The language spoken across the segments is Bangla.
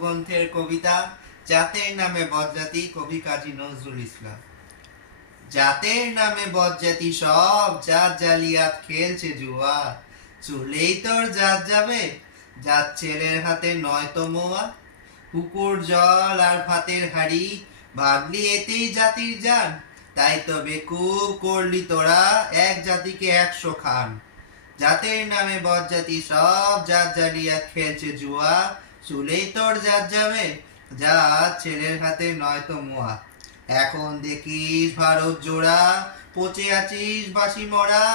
গ্রন্থের কবিতা জাতের নামে বজ্জাতি, কবি কাজী নজরুল ইসলাম। জাতের নামে বজ্জাতি সব জাত জালিয়াত খেলছে জুয়া, চুলেই তোর জাত যাবে, জাত ছেলের হাতে নয়তো মোয়া। পুকুর জল আর ভাতের হাড়ি, ভাবলি এতেই জাতির জান, তাই তো বেকুব করলি তোরা এক জাতিকে 100 খান। জাতের নামে বজ্জাতি সব জাত জালিয়াত খেলছে জুয়া, চুলেই তোর জাত যাবে, জাত ছেলের হাতে নয়তো মোয়া। এখন দেখিস ভারত জোড়া, পচে আছিস বাসি মরা,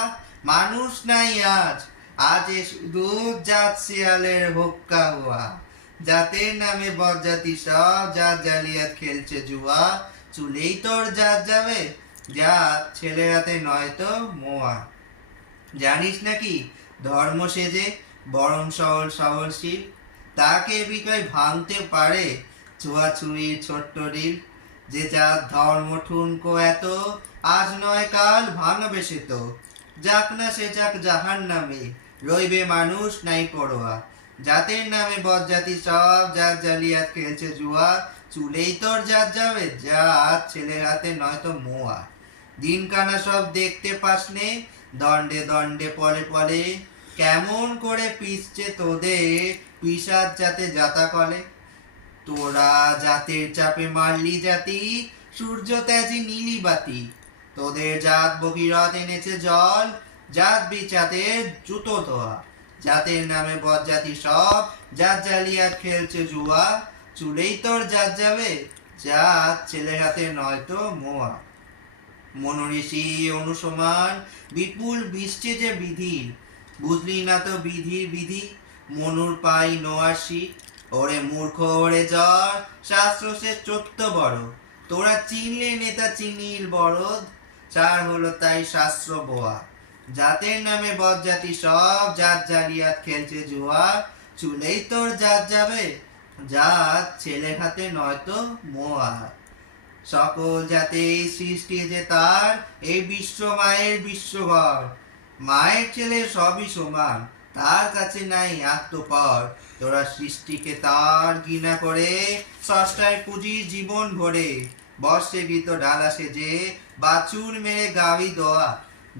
মানুষ নাই আজ, আজ এ শুধু জাত শিয়ালের হোক্কা হুয়া। জাতের নামে বজ্জাতি সব জাত জালিয়াত খেলছে জুয়া, চুলেই তোর জাত যাবে, জাত ছেলের হাতে নয়তো মোয়া। জানিস নাকি ধর্ম সেজে বরং সহনশীল, তাকে বিকয় ভাঙতে পারে ছুঁয়াছুঁয়ির ছোট্ট ডিল। যে যার ধর্ম ঠুনকো এত, আজ নয় কাল ভাঙবে সে তো, যাক না সে যাক জাহান নামে, রইবে মানুষ নাই পরোয়া। জাতের নামে বজ্জাতি সব জাত জালিয়াত খেলছে জুয়া, চুলেই তোর জাত যাবে, জাত ছেলের হাতে নয়তো মোয়া। দিন কানা সব দেখতে পাসনে, দণ্ডে দণ্ডে পলে পলে, কেমন করে পিষছে তোদের পিসাজ যাতে জাতা কলে। তোরা জাতের চাপে মারলি জাতি, সূর্য ত্যাজি নীলি বাতি, তোদের জাত ভগীরথ এনেছে জল, জাত বিচাতের জুতো ধোয়া। জাতের নামে বজ্জাতি সব জাত জালিয়াত খেলছে জুয়া, চুলেই তোর জাত যাবে, জাত ছেলের হাতে নয়তো মোয়া। মনোঋষি অনুসমান বিপুল বৃষ্টি যে বিধি, বুঝলি না তো বিধির বিধি, মনুর পাই নোয়াসি। ওরে মূর্খ ওরে জ্বর, শাস্ত্র সে চোদ্দ বড়, তোরা চিনলে নেতা চিনির বরদ, চার হলো তাই শাস্ত্র বোয়া। জাতের নামে বজ্জাতি সব জাত জালিয়াত খেলছে জুয়া, চুলেই তোর জাত যাবে, জাত ছেলের হাতে নয়তো মোয়া। সকল জাতে সৃষ্টি যে তার, এই বিশ্ব মায়ের বিশ্বঘর, মায়ের ছেলে সবই সমান, তার কাছে নাই আত্মপর। তোরা সৃষ্টিকে তার ঘৃণা করে, স্রষ্টায় পুঁজি জীবন ভরে, বর্ষে গীত ডালা সেজে, বাছুর মেরে গাবি দোয়া।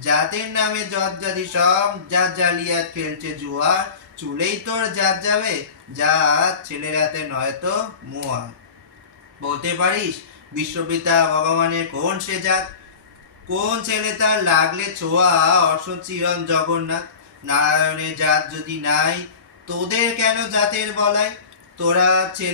জাতের নামে যজ্জাতি সব জাত জালিয়াত খেলছে জুয়া, চুলেই তোর জাত যাবে, জাত ছেলের হাতে নয়তো মোয়া। বলতে পারিস বিশ্বপিতা ভগবানের কোন সে জাত, কোন ছেলে তার লাগলে ছোঁয়া অসচিরণ জগন্নাথ। নারায়ণের জাত যদি নাই, তোদের কেন জাতের বলাই, তোরা ছেলে